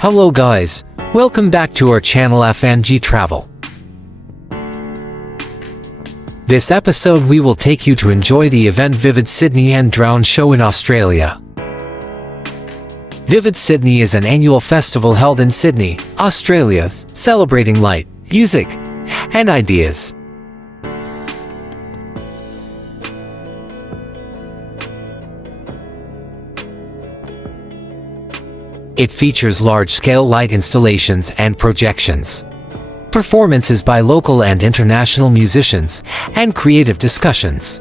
Hello guys, welcome back to our channel F&G Travel. This episode we will take you to enjoy the event Vivid Sydney and Drone Show in Australia. Vivid Sydney is an annual festival held in Sydney, Australia, celebrating light, music, and ideas. It features large-scale light installations and projections, performances by local and international musicians, and creative discussions.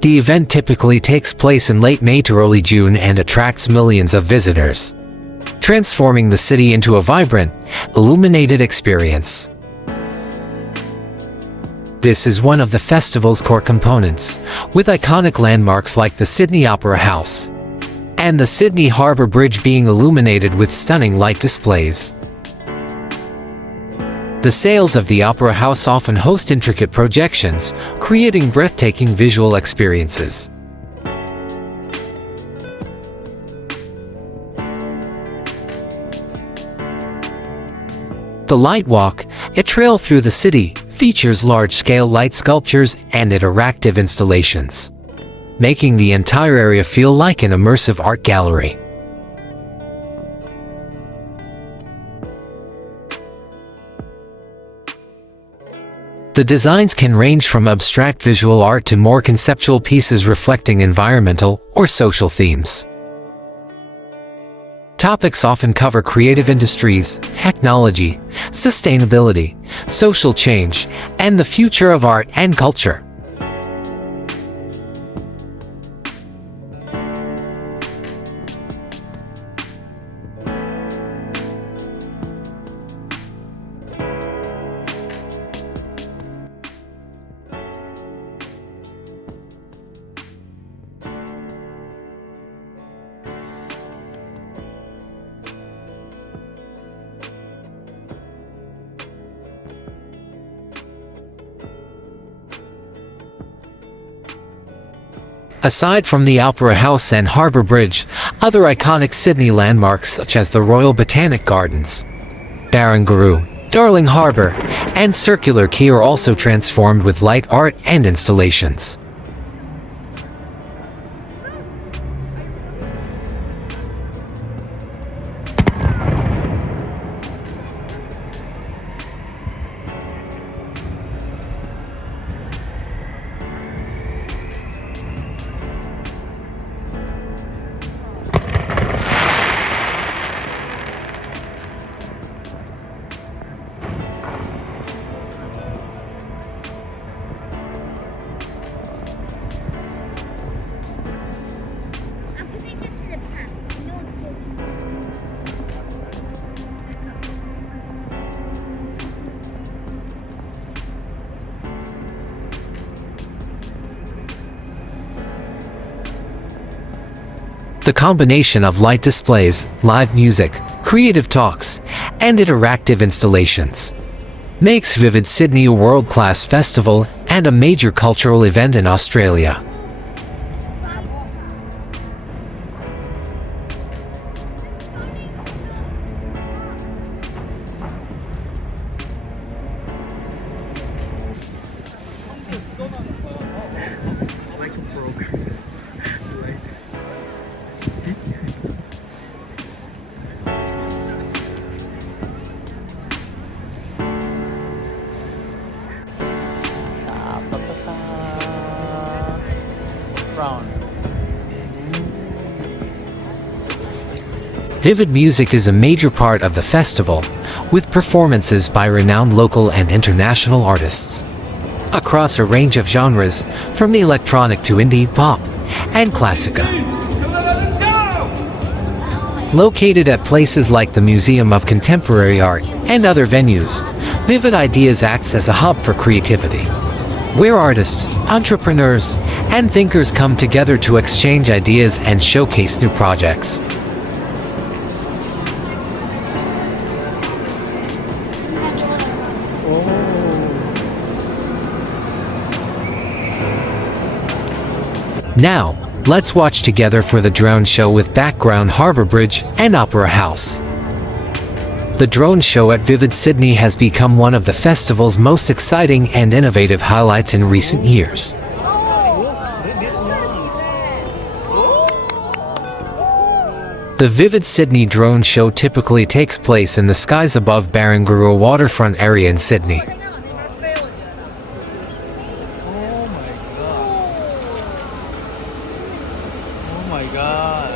The event typically takes place in late May to early June and attracts millions of visitors, transforming the city into a vibrant, illuminated experience. This is one of the festival's core components, with iconic landmarks like the Sydney Opera House and the Sydney Harbour Bridge being illuminated with stunning light displays. The sails of the Opera House often host intricate projections, creating breathtaking visual experiences. The Light Walk, a trail through the city, features large-scale light sculptures and interactive installations, making the entire area feel like an immersive art gallery. The designs can range from abstract visual art to more conceptual pieces reflecting environmental or social themes. Topics often cover creative industries, technology, sustainability, social change, and the future of art and culture. Aside from the Opera House and Harbour Bridge, other iconic Sydney landmarks such as the Royal Botanic Gardens, Barangaroo, Darling Harbour, and Circular Quay are also transformed with light art and installations. The combination of light displays, live music, creative talks, and interactive installations makes Vivid Sydney a world-class festival and a major cultural event in Australia. Vivid music is a major part of the festival, with performances by renowned local and international artists across a range of genres, from electronic to indie, pop, and classica. Located at places like the Museum of Contemporary Art and other venues, Vivid Ideas acts as a hub for creativity, where artists, entrepreneurs, and thinkers come together to exchange ideas and showcase new projects. Now, Let's watch together for the drone show with background Harbour Bridge and Opera House. The drone show at Vivid Sydney has become one of the festival's most exciting and innovative highlights in recent years. The Vivid Sydney drone show typically takes place in the skies above Barangaroo waterfront area in Sydney. Oh my god.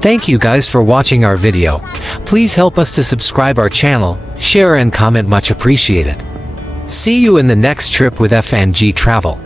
Thank you guys for watching our video. Please help us to subscribe our channel, share and comment, much appreciated. See you in the next trip with F&G Travel.